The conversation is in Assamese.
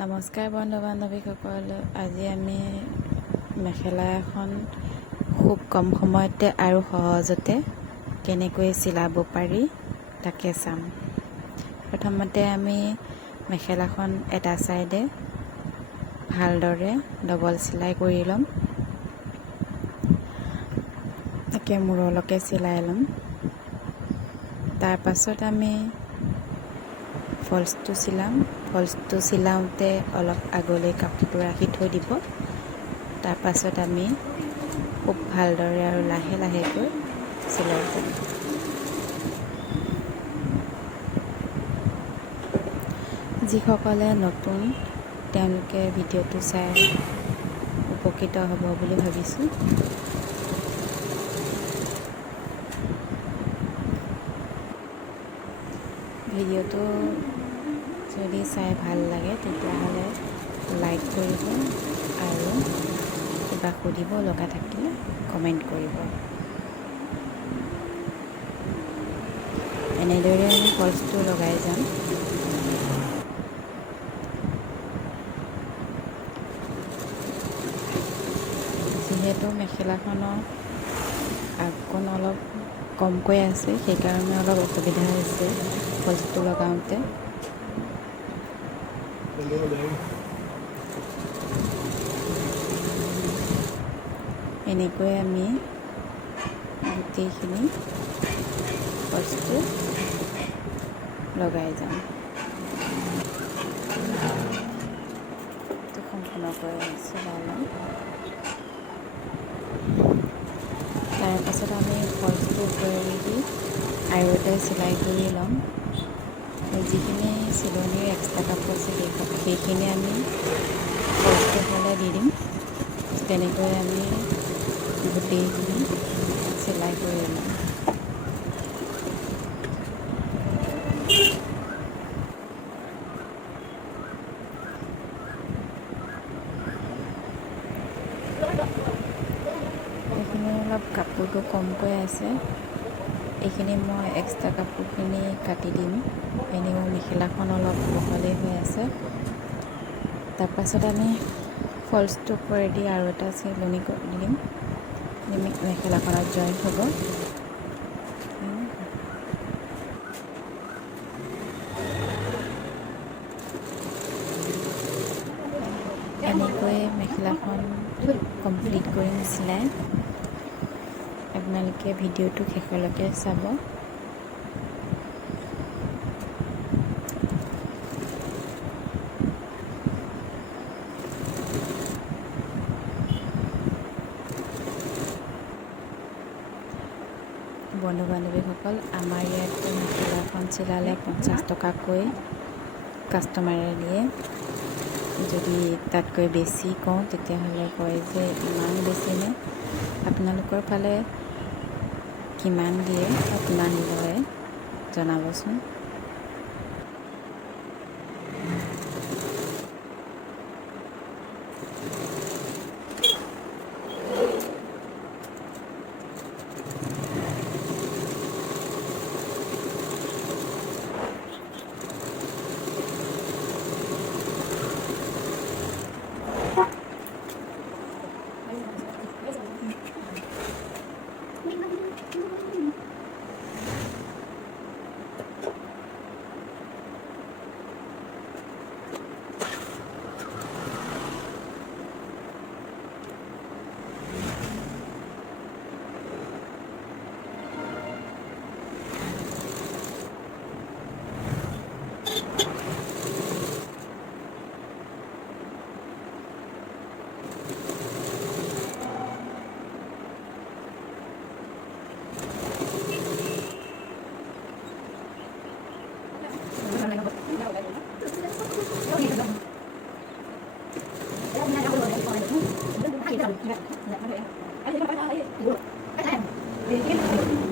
নমস্কাৰ বন্ধু বান্ধৱীসকল, আজি আমি মেখেলা এখন খুব কম সময়তে আৰু সহজতে কেনেকৈ চিলাব পাৰি তাকে চাম। প্ৰথমতে আমি মেখেলাখন এটা চাইডে ভালদৰে ডবল চিলাই কৰি ল'ম। তাকে মূৰলৈকে চিলাই ল'ম। তাৰ পাছত আমি ফল্চটো চিলাম। ফল্চটো চিলাওঁতে অলপ আগলৈ কাপোৰটো ৰাখি থৈ দিব। তাৰ পাছত আমি খুব ভালদৰে আৰু লাহে লাহেকৈ চিলাই যাম। যিসকলে নতুন তেওঁলোকে ভিডিঅ'টো চাই উপকৃত হ'ব বুলি ভাবিছোঁ। ভিডিঅ'টো যদি চাই ভাল লাগে তেতিয়াহ'লে লাইক কৰিব আৰু কিবা সুধিব লগা থাকিলে কমেণ্ট কৰিব। এনেদৰে আমি ফল্চটো লগাই যাম। যিহেতু মেখেলাখনৰ আগকণ অলপ কমকৈ আছে, সেইকাৰণে অলপ অসুবিধা হৈছে ফল্চটো লগাওঁতে। এনেকৈ আমি গোটেইখিনি ফল্চটো লগাই যাম। সম্পূৰ্ণকৈ চিলাই ল'ম। তাৰপাছত আমি ফল্চটো ওপৰেদি আৰু এটা চিলাই কৰি ল'ম। যিখিনি চিলনিৰ এক্সট্ৰা কাপোৰ আছে সেইখিনি আমি ফল্চটোৰ ফালে দি দিম। তেনেকৈ আমি গোটেইখিনি চিলাই কৰি ল'ম। এইখিনি অলপ কাপোৰটো কমকৈ আছে, এইখিনি মই এক্সট্ৰা কাপোৰখিনি কাটি দিম। এনেও মেখেলাখন অলপ বহলেই হৈ আছে। তাৰপাছত আমি ফল্চটো ওপৰেদি আৰু এটা চিলনি কৰি দিম। মেখেলাখনত জইণ্ট হ'ব। এনেকৈ মেখেলাখন কমপ্লিট কৰিম চিলাই। আপোনালোকে ভিডিঅ'টো শেষলৈকে চাব। বন্ধু বান্ধৱীসকল, আমাৰ ইয়াত মেখেলাখন চিলালে 50 টকাকৈ কাষ্টমাৰে দিয়ে। যদি তাতকৈ বেছি কওঁ তেতিয়াহ'লে কয় যে ইমান বেছি নে, আপোনালোকৰ ফালে কিমান দিয়ে বা কিমান লয় জনাবচোন। Dạ,